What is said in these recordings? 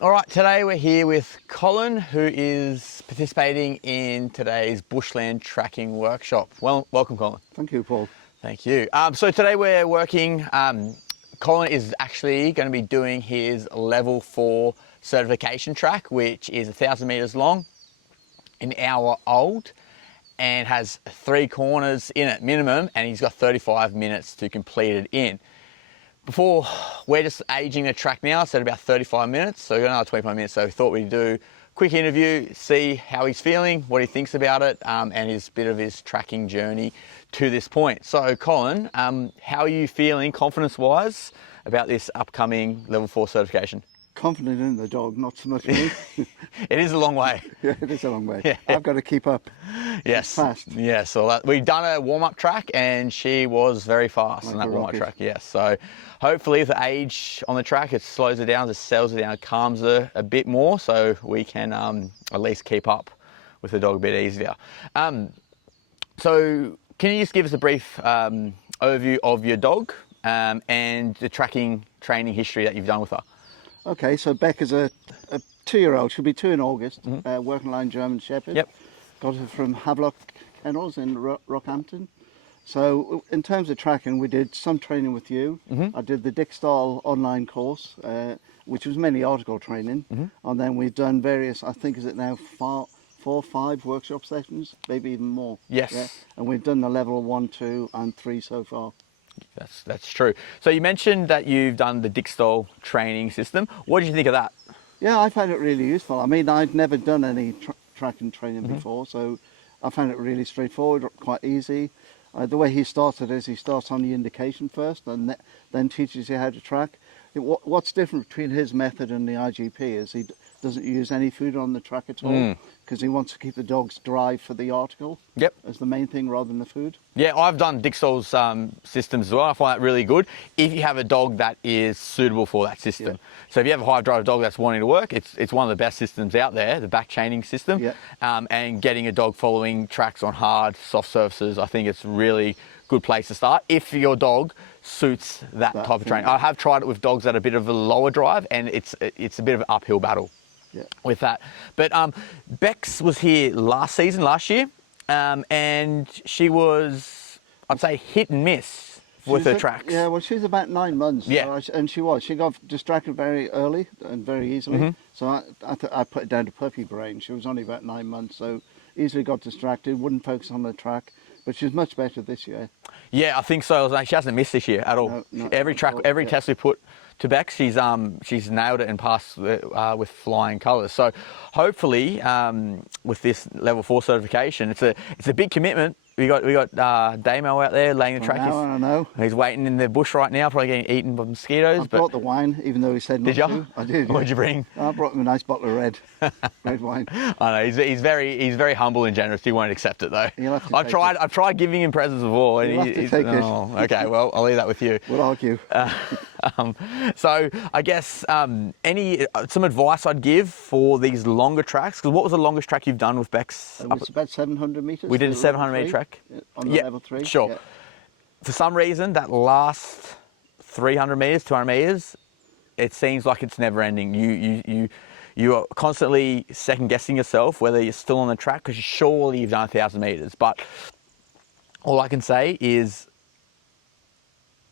All right, today we're here with Colin, who is participating in today's Bushland Tracking Workshop. Well, welcome, Colin. Thank you, Paul. Thank you. So today we're working, Colin is actually going to be doing his level 4 certification track, which is 1,000 meters long, an hour old, and has 3 corners in it minimum, and he's got 35 minutes to complete it in. Before, we're just aging the track now, so at about 35 minutes, so we've got another 25 minutes, so we thought we'd do a quick interview, see how he's feeling, what he thinks about it, and his bit of his tracking journey to this point. So Colin, how are you feeling confidence-wise about this upcoming level 4 certification? Confident in the dog, not so much me. It is a long way. Yeah, it is a long way. Yeah. I've got to keep up. Yes. Fast. Yeah, so we've done a warm-up track and she was very fast on that warm-up track, yes. So hopefully with the age on the track, it slows her down, it settles her down, it calms her a bit more, so we can at least keep up with the dog a bit easier. So can you just give us a brief overview of your dog and the tracking training history that you've done with her? Okay, so Beck is a 2-year-old, she'll be 2 in August, working line German Shepherd. Yep. Got her from Havelock Kennels in Rockhampton. So in terms of tracking, we did some training with you. I did the Dick Stahl online course, which was mainly article training. And then we've done various, I think is it now 4 or 5 workshop sessions, maybe even more. Yes. Yeah? And we've done the level 1, 2 and 3 so far. That's true. So you mentioned that you've done the Dick Stahl training system. What did you think of that? Yeah, I found it really useful. I mean, I'd never done any tracking training before, so I found it really straightforward, quite easy. The way he started is he starts on the indication first and then teaches you how to track. What's different between his method and the IGP is he doesn't use any food on the track at all because he wants to keep the dogs dry for the article. Yep. As the main thing rather than the food. Yeah, I've done Dick Stahl's systems as well. I find that really good if you have a dog that is suitable for that system. Yeah. So if you have a high drive dog that's wanting to work, it's one of the best systems out there, the back chaining system. Yeah. And getting a dog following tracks on hard, soft surfaces, I think it's a really good place to start if your dog suits that type of training. I have tried it with dogs that are a bit of a lower drive, and it's a bit of an uphill battle. Yeah. With that. But Bex was here last year, and she was, I'd say, hit and miss with her tracks. Yeah, well, she was about 9 months. Yeah. So she got distracted very early and very easily. So I put it down to puppy brain. She was only about 9 months, so easily got distracted, wouldn't focus on the track. But she's much better this year. Yeah, I think so. She hasn't missed this year at all. No, every test we put to Bex, she's nailed it and passed with flying colours. So hopefully with this level 4 certification, it's a big commitment. We got Damo out there laying the track. I know. He's waiting in the bush right now, probably getting eaten by mosquitoes. I brought the wine, even though he said not to. I did. What did you bring? I brought him a nice bottle of red wine. I know he's very humble and generous. He won't accept it though. You'll have to I've tried giving him presents before. You'll have to take it. Okay, well I'll leave that with you. We'll argue. So I guess some advice I'd give for these longer tracks, because what was the longest track you've done with Bex? It was about 700 metres. We did a 700 metre track. On the level 3. Sure. Yeah. For some reason, that last 300 metres, 200 metres, it seems like it's never ending. You are constantly second guessing yourself whether you're still on the track, because surely you've done 1,000 metres. But all I can say is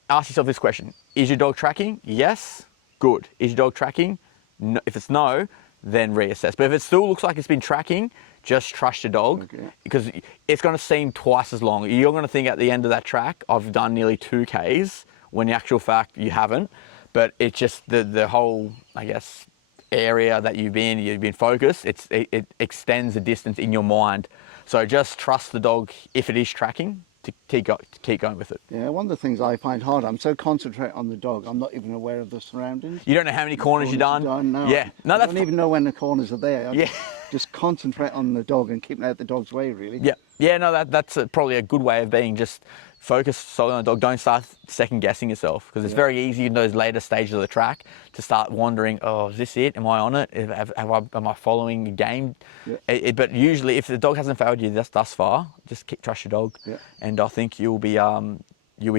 ask yourself this question. Is your dog tracking? Yes. Good. Is your dog tracking? No. If it's no, then reassess. But if it still looks like it's been tracking, just trust your dog, because it's going to seem twice as long. You're going to think at the end of that track, I've done nearly 2 Ks, when in actual fact you haven't. But it's just the whole, I guess, area that you've been focused, it extends the distance in your mind. So just trust the dog if it is tracking, to keep going with it. Yeah, one of the things I find hard, I'm so concentrated on the dog, I'm not even aware of the surroundings. You don't know how many corners you've done? No. Yeah. No, I don't even know when the corners are there. Yeah. Just concentrate on the dog and keeping out the dog's way, really. Yeah. Yeah, no, that's probably a good way of being. Just focus solely on the dog. Don't start second guessing yourself, because it's very easy in those later stages of the track to start wondering, oh, is this it? Am I on it? Am I following the game? Yeah. But usually, if the dog hasn't failed you thus far, just trust your dog, and I think you'll be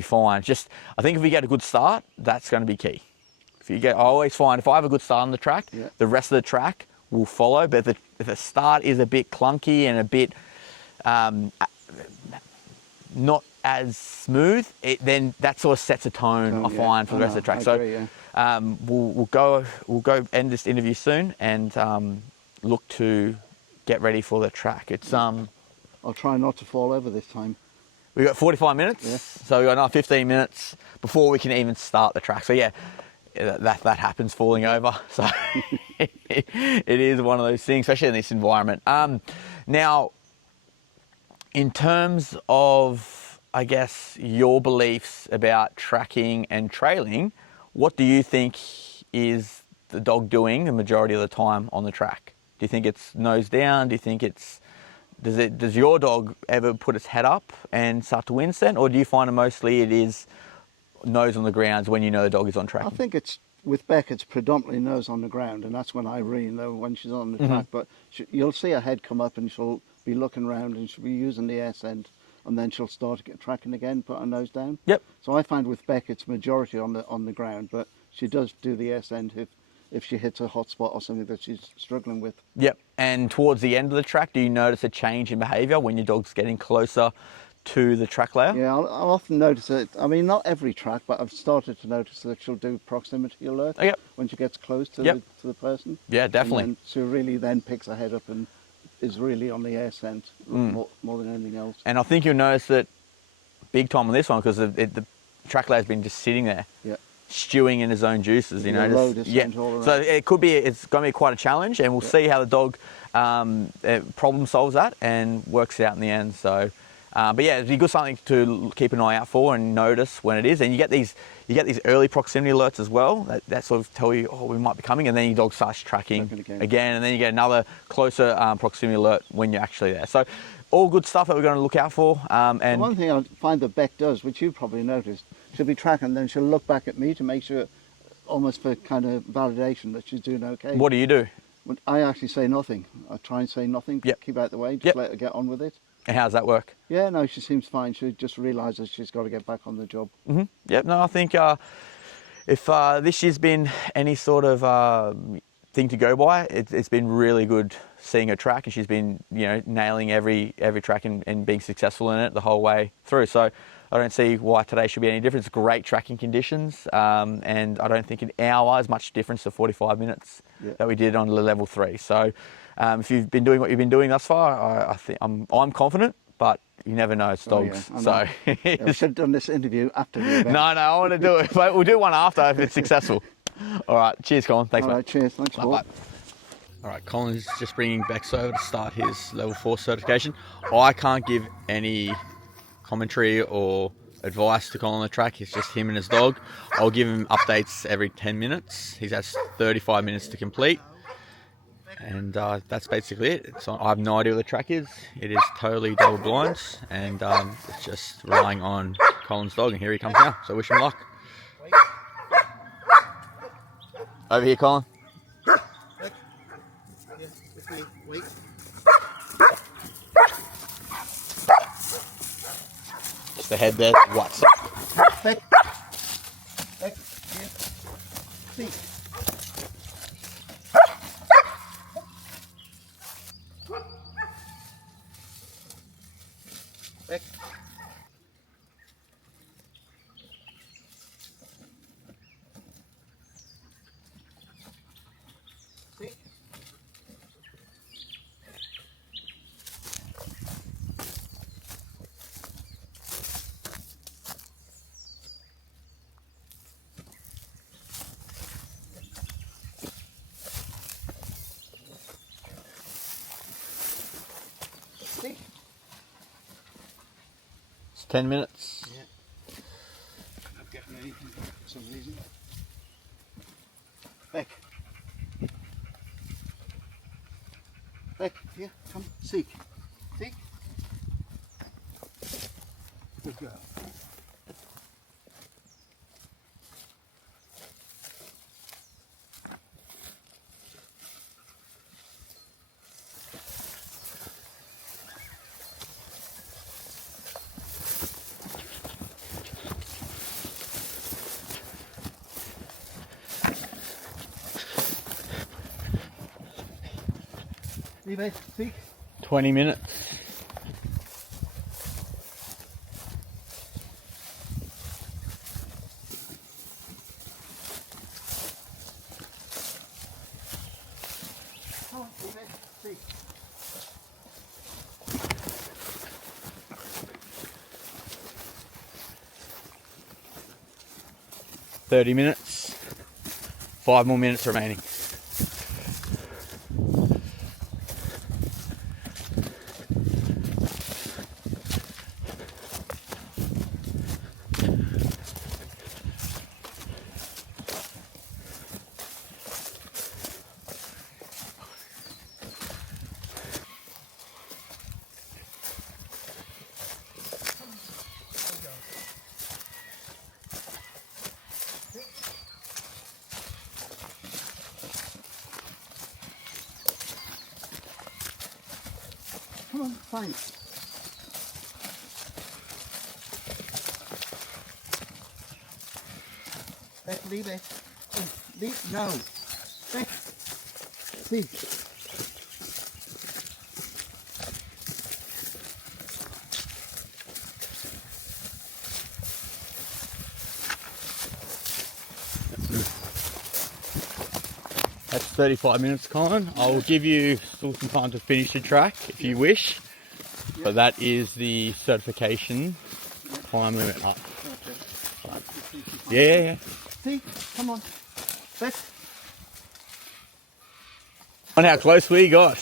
fine. Just, I think if we get a good start, that's going to be key. I always find if I have a good start on the track, Yeah. the rest of the track will follow. But if the start is a bit clunky and a bit not as smooth, then that sort of sets a tone, I find, for the rest of the track. I So agree, yeah. we'll go end this interview soon and look to get ready for the track. It's I'll try not to fall over this time. we've got 45 minutes, Yeah. so we've got another 15 minutes before we can even start the track. So yeah, that happens, falling over. So it is one of those things, especially in this environment. Now, in terms of, I guess, your beliefs about tracking and trailing, what do you think is the dog doing the majority of the time on the track? Do you think it's nose down? Do you think it's does your dog ever put its head up and start to win scent, or do you find mostly it is nose on the ground when you know the dog is on track? I think it's with Beck, it's predominantly nose on the ground, and that's when I really know when she's on the Mm-hmm. track. But you'll see her head come up, and she'll be looking around, and she'll be using the air scent, and then she'll start to get tracking again, put her nose down. Yep. So I find with Beck, it's majority on the ground, but she does do the air scent if she hits a hot spot or something that she's struggling with. Yep. And towards the end of the track, do you notice a change in behaviour when your dog's getting closer to the track layer? Yeah, I'll often notice it. I mean, not every track, but I've started to notice that she'll do proximity alert Yep. when she gets close to, Yep. the person. Yeah, definitely. And then she really then picks her head up and is really on the air scent more than anything else. And I think you'll notice that big time on this one because the track layer's been just sitting there, Yeah. stewing in his own juices. You Yeah, know, load of scent all around. So it's going to be quite a challenge, and we'll see how the dog problem solves that and works it out in the end. So, but yeah, it'd be good something to keep an eye out for and notice when it is. And you get these early proximity alerts as well that sort of tell you, oh, we might be coming, and then your dog starts tracking Tracking again, and then you get another closer proximity alert when you're actually there. So, all good stuff that we're going to look out for. And One thing I find that Beck does, which you probably noticed, she'll be tracking, then she'll look back at me to make sure, almost for kind of validation that she's doing okay. what do you do? When I actually say nothing. I try and say nothing, Yep. keep out the way, just Yep. let her get on with it. And how does that work? Yeah, no, she seems fine. She just realises she's got to get back on the job. Mm-hmm. Yep. No, I think if this year's been any sort of thing to go by, it's been really good seeing her track, and she's been nailing every track and being successful in it the whole way through. So I don't see why today should be any different. It's great tracking conditions, and I don't think an hour is much difference to 45 minutes Yeah. that we did on the level 3. So if you've been doing what you've been doing thus far, I think I'm confident, but you never know. It's Oh, dogs. yeah, I So know. Yeah, we should have done this interview after the event. no, I want to do it, but we'll do one after if it's successful. All right, cheers, Colin. Thanks, All mate. right, cheers. Thanks, Paul. Bye. All right, Colin's just bringing Bex over to start his level 4 certification. I can't give any commentary or advice to Colin on the track. It's just him and his dog. I'll give him updates every 10 minutes. He has 35 minutes to complete. And that's basically it. I have no idea what the track is. It is totally double blinds, and it's just relying on Colin's dog. And here he comes now. So wish him luck. Over here, Colin. Wait. Just the head there. What's Beck. Beck. Here. See. Beck. See. See. It's 10 minutes. Yeah. I'm getting anything for some reason. Beck. Beck, here, come, seek. Seek. Good girl. Leave it. See? 20 minutes. Come on, leave it. See? 30 minutes. 5 more minutes remaining. Come on, thanks. Leave it. Leave, no. See? That's 35 minutes, Colin. I'll give you still some time to finish the track if you wish. But that is the certification time limit up. Yeah. See? Come on. Back. On how close we got.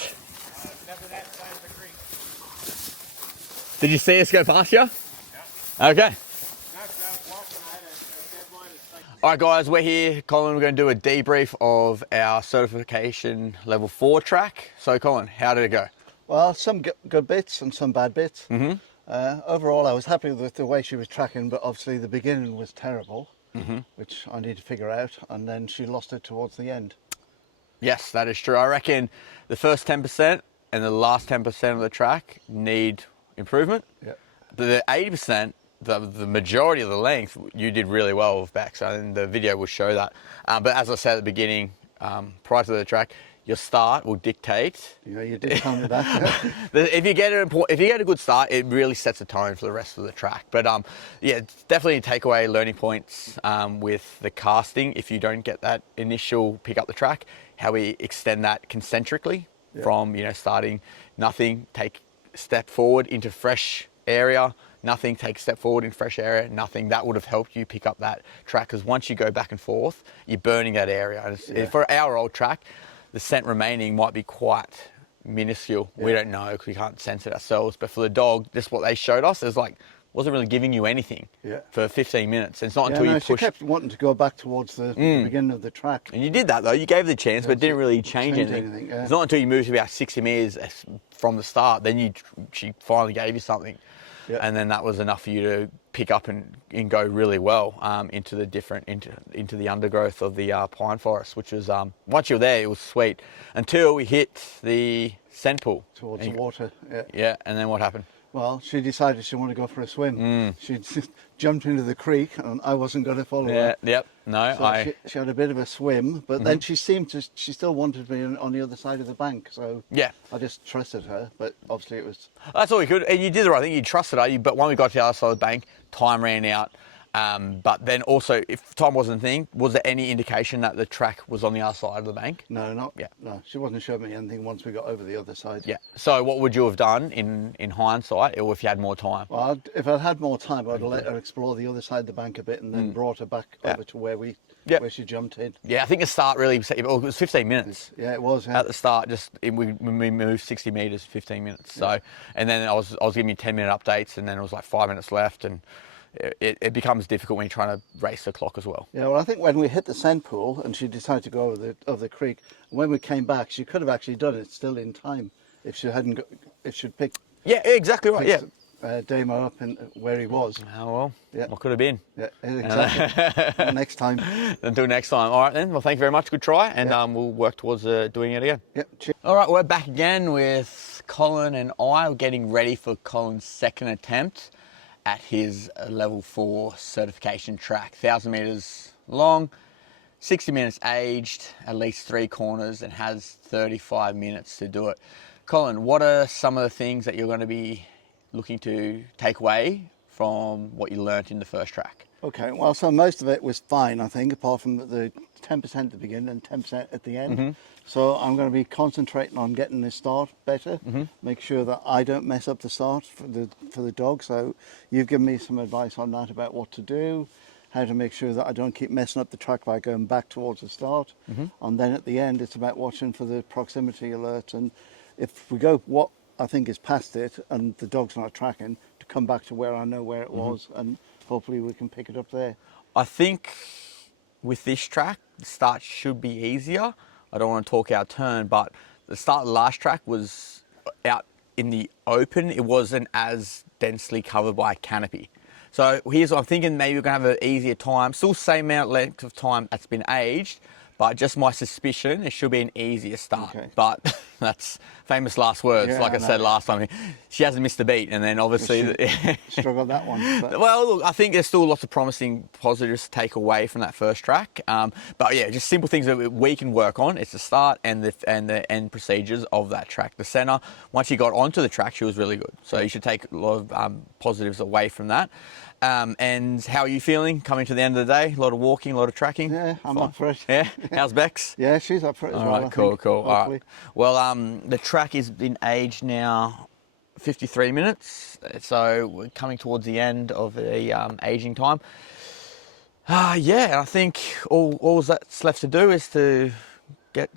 Did you see us go past you? Yeah. Okay. Alright guys, we're here. Colin, we're going to do a debrief of our certification level 4 track. So Colin, how did it go? Well, some good bits and some bad bits. Overall, I was happy with the way she was tracking, but obviously the beginning was terrible, which I need to figure out, and then she lost it towards the end. Yes, that is true. I reckon the first 10% and the last 10% of the track need improvement. Yeah. The 80%, the majority of the length, you did really well with Bex, and the video will show that. But as I said at the beginning, prior to the track, your start will dictate. Yeah, you did tell me that. If you get a good start, it really sets a tone for the rest of the track. But yeah, definitely take away learning points with the casting. If you don't get that initial pick up the track, how we extend that concentrically from starting nothing, take a step forward into fresh area. Nothing, take a step forward in fresh area, nothing. That would have helped you pick up that track, because once you go back and forth, you're burning that area. And for our old track, the scent remaining might be quite minuscule. We don't know because we can't sense it ourselves. But for the dog, just what they showed us, it was like, wasn't really giving you anything for 15 minutes. It's not until you push. She kept wanting to go back towards the beginning of the track. And you did that though. You gave the chance, but it didn't really change anything. It's not until you moved to about 60 metres from the start, then she finally gave you something. Yeah. And then that was enough for you to pick up and go really well into the undergrowth of the pine forest, which was once you were there, it was sweet until we hit the scent pool towards the water. Yeah, and then what happened? Well, she decided she wanted to go for a swim. She just jumped into the creek, and I wasn't going to follow her. Yep. No, so she had a bit of a swim, but then she still wanted me on the other side of the bank. So I just trusted her, but obviously it was. That's all you could, and you did the right thing. You trusted her, but when we got to the other side of the bank, time ran out. But then also, if time wasn't a thing, was there any indication that the track was on the other side of the bank? No, no. She wasn't showing me anything once we got over the other side. Yeah. So what would you have done in hindsight, or if you had more time? Well, if I'd had more time, I'd have let her explore the other side of the bank a bit, and then brought her back over to where she jumped in. Yeah, I think the start really, it was 15 minutes. Yeah, it was. At the start, we moved 60 metres, 15 minutes. So, and then I was giving you 10-minute updates, and then it was like 5 minutes left, and it becomes difficult when you're trying to race the clock as well. Yeah, well, I think when we hit the scent pool and she decided to go over the creek, when we came back, she could have actually done it still in time if she hadn't if she'd picked. Yeah, exactly right. Yeah. Damo up in where he was. Oh well. Yeah. What could have been? Yeah, exactly. Next time. Until next time. All right then. Well, thank you very much. Good try, and we'll work towards doing it again. Yep. Cheers. All right, we're back again with Colin and I. We're getting ready for Colin's second attempt at his level 4 certification track. 1,000 metres long, 60 minutes aged, at least 3 corners, and has 35 minutes to do it. Colin, what are some of the things that you're going to be looking to take away from what you learnt in the first track? Okay, well, so most of it was fine, I think, apart from the 10% at the beginning and 10% at the end. So I'm going to be concentrating on getting the start better, make sure that I don't mess up the start for the dog. So you've given me some advice on that about what to do, how to make sure that I don't keep messing up the track by going back towards the start. And then at the end, it's about watching for the proximity alerts. And if we go what I think is past it and the dog's not tracking, to come back to where I know where it was, and hopefully we can pick it up there. I think with this track, the start should be easier. I don't want to talk out turn, but the start of the last track was out in the open. It wasn't as densely covered by a canopy. So here's what I'm thinking, maybe we're going to have an easier time. Still same amount length of time that's been aged, but just my suspicion, it should be an easier start. Okay. But that's famous last words, Yeah, like I I know. said last time. She hasn't missed a beat, and then obviously... Struggled that one. But Well, look, I think there's still lots of promising positives to take away from that first track. But yeah, just simple things that we can work on. It's the start and the end procedures of that track. The centre, once you got onto the track, she was really good. So you should take a lot of positives away from that. And how are you feeling coming to the end of the day? A lot of walking, a lot of tracking? yeah, I'm up for it. Yeah? How's Bex? Yeah, she's up for it as All well. right, I cool, think, cool. All hopefully. right. Well, the track has been aged now 53 minutes, so we're coming towards the end of the aging time. Yeah, and I think all that's left to do is to get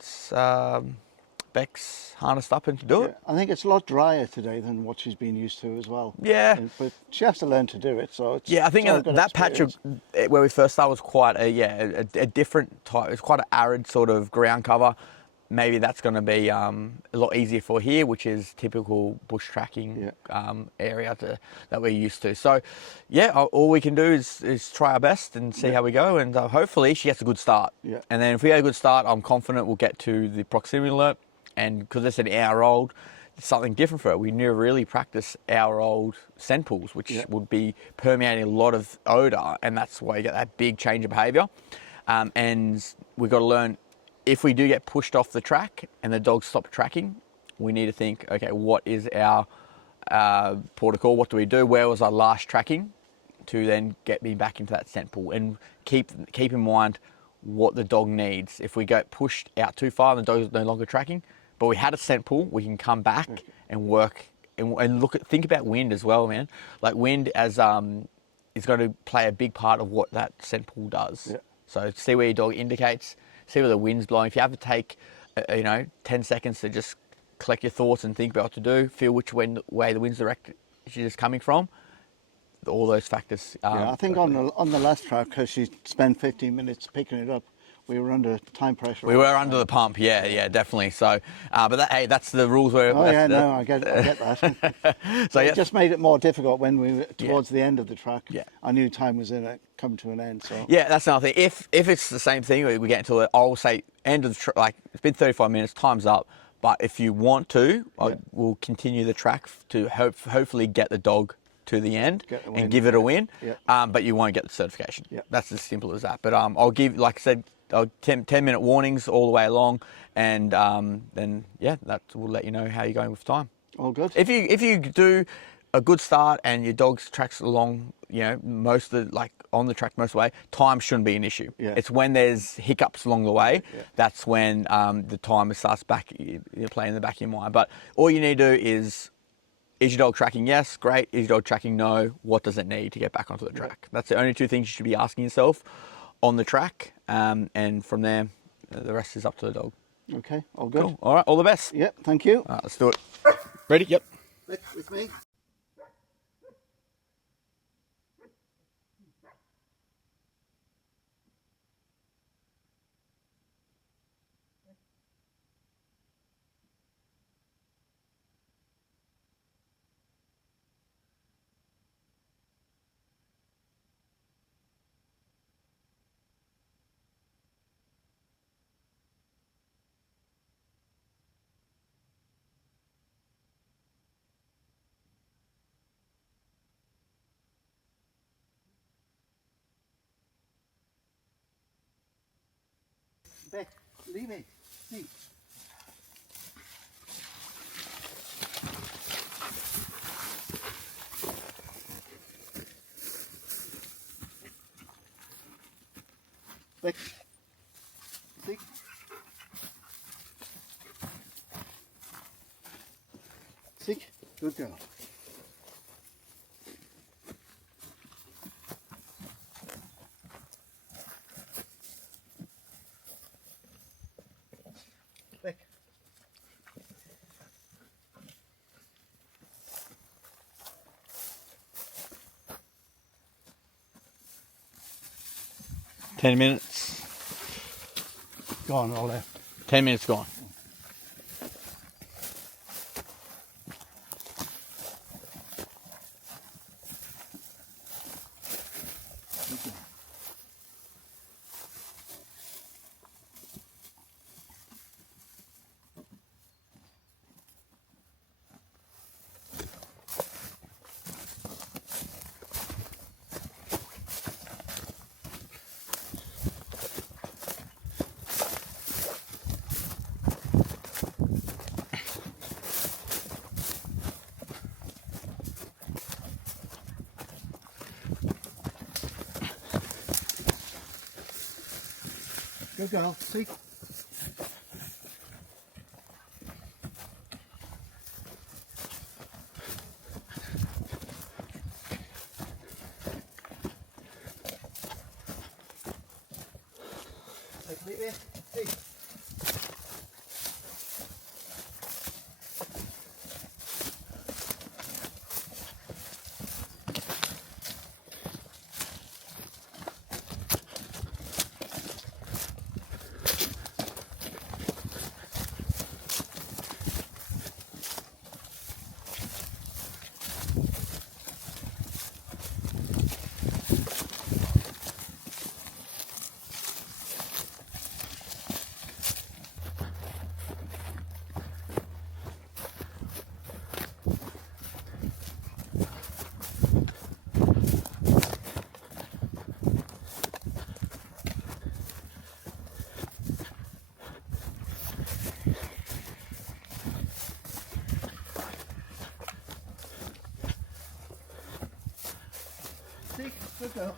Bex harnessed up and to do Yeah, it. I think it's a lot drier today than what she's been used to as well. Yeah. But she has to learn to do it. So it's, Yeah, I think it's all a good that patch of, experience. where we first started was quite a different type. It's quite an arid sort of ground cover. Maybe that's going to be a lot easier for here, which is typical bush tracking area that we're used to. So, yeah, all we can do is try our best and see how we go, and hopefully she gets a good start. Yeah. And then if we get a good start, I'm confident we'll get to the proximity alert, and because it's an hour old, it's something different for her. We never really practice hour-old scent pools, which would be permeating a lot of odour, and that's why you get that big change of behaviour. And we've got to learn, if we do get pushed off the track and the dogs stop tracking, we need to think, okay, what is our protocol? What do we do? Where was our last tracking to then get me back into that scent pool? And keep in mind what the dog needs. If we get pushed out too far and the dog is no longer tracking, but we had a scent pool, we can come back and work and think about wind as well, man. Like wind as is going to play a big part of what that scent pool does. Yeah. So see where your dog indicates, see where the wind's blowing. If you have to take, 10 seconds to just collect your thoughts and think about what to do, feel which way the wind's direction is coming from, all those factors. Yeah, I think on the last track, because she spent 15 minutes picking it up, we were under time pressure. We were under the pump, yeah, definitely. So, but that's the rules. I get that. So It just made it more difficult when we were towards the end of the track. Yeah. I knew time was coming to an end. So yeah, that's another thing. If it's the same thing, we get into it. I'll say end of the like it's been 35 minutes, time's up. But if you want to, we'll continue the track to hopefully get the dog to the end and give it a win. Yeah. But you won't get the certification. Yeah. That's as simple as that. But I'll give, like I said, 10-minute warnings all the way along, and then that will let you know how you're going with time. all good. If you do a good start and your dog tracks along, most of the, on the track most of the way, time shouldn't be an issue. Yeah. It's when there's hiccups along the way, that's when the timer starts playing in the back of your mind. But all you need to do is your dog tracking? Yes, great. Is your dog tracking? No. What does it need to get back onto the track? That's the only two things you should be asking yourself on the track, and from there, the rest is up to the dog. Okay, all good. Cool. All right, all the best. Yep, thank you. All right, let's do it. Ready? Yep. With me. Beck, leave me. See. Vic. See? See? Good girl. Vic. Ten minutes. Gone, all left. 10 minutes gone. Good girl. See? See? See? Good girl.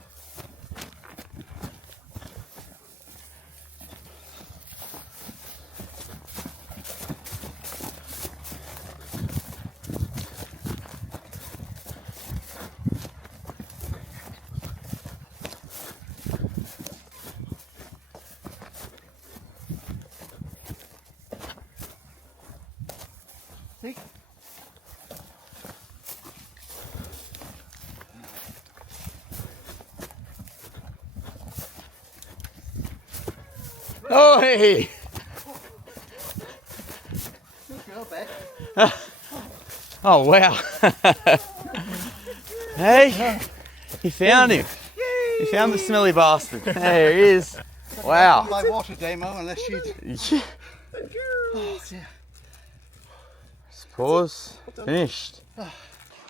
See? Oh, hey! Good girl, Beck. Oh, wow. Hey, he found him. He found the smelly bastard. There he is. Wow. My water demo, unless she'd. Oh, dear. Pause. Finished.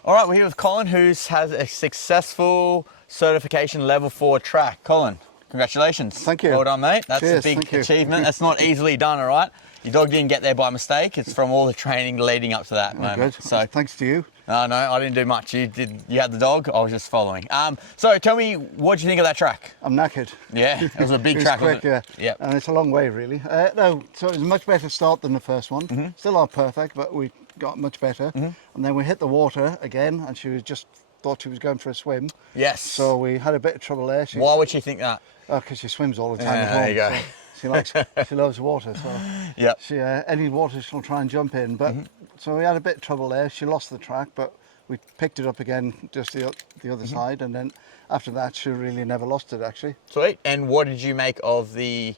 All right, we're here with Colin, who has a successful certification level 4 track. Colin, congratulations. Thank you. Well done, mate. That's Cheers, a big thank you. achievement. That's not easily done, all right? Your dog didn't get there by mistake. It's from all the training leading up to that moment. Good. So, Thanks to you. no, I didn't do much. You had the dog. I was just following. So tell me, what did you think of that track? I'm knackered. Yeah, it was a big It's track, quick, wasn't it? yeah. Yep. And it's a long way, really. No, so it was a much better start than the first one. Mm-hmm. Still not perfect, but we got much better. And then we hit the water again, and she was just thought she was going for a swim. Yes. So we had a bit of trouble there. Why would you think that? Because she swims all the time Yeah, at home. there you go. So she loves water. So Yep. she any water she'll try and jump in. But so we had a bit of trouble there. She lost the track, but we picked it up again just the other side, and then after that she really never lost it actually. Sweet. And what did you make of the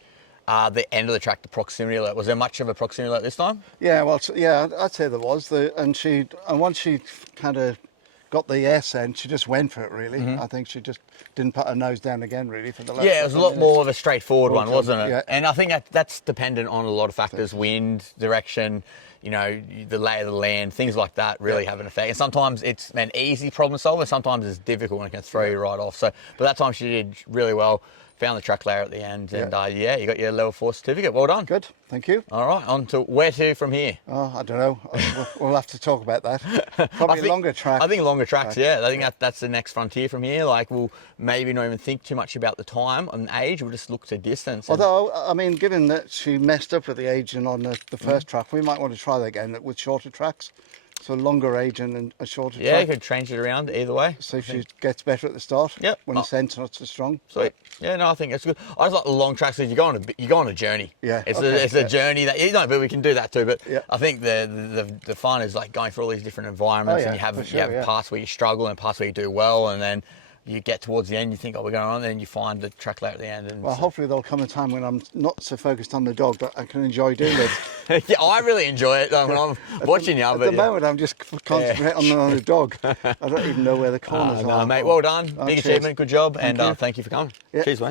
end of the track, the proximity alert? Was there much of a proximity alert this time? Yeah, well, yeah, I'd say there was. And once she kind of got the yes end, she just went for it really. I think she just didn't put her nose down again really for the last Yeah, it was a lot more of a straightforward one, Well, wasn't it? yeah. And I think that's dependent on a lot of factors: wind, direction, the lay of the land, things like that really have an effect. And sometimes it's an easy problem solver, sometimes it's difficult and it can throw you right off. So, but that time she did really well. found the track layer at the end, and Yeah. yeah, you got your level 4 certificate. Well done. Good, thank you. All right, on to where to from here? Oh, I don't know. We'll have to talk about that. Probably I think, longer track. I think longer tracks, yeah. I think that's the next frontier from here. Like, we'll maybe not even think too much about the time and age. We'll just look to distance. And, Although, I mean, given that she messed up with the aging on the first track, we might want to try that again with shorter tracks. So longer aging and a shorter yeah, you track. could change it around either way. See if she gets better at the start. Yep. When the scent's not so strong. Sweet. Yeah, no, I think it's good. I just like the long tracks because you go on a journey. Yeah, It's okay, a journey that but we can do that too. But Yeah. I think the fun is like going through all these different environments, Oh, and yeah, you for have sure, parts where you struggle and parts where you do well, and then you get towards the end, you think, oh, we're going on, and then you find the track layer at the end. And Well, hopefully there'll come a time when I'm not so focused on the dog that I can enjoy doing it. yeah, I really enjoy it when I'm watching you. At But the moment, I'm just concentrating on the dog. I don't even know where the corners no, are. mate, well done. Oh, Big cheers. achievement, good job, and you. thank you for coming. Yeah, Cheers, mate. thank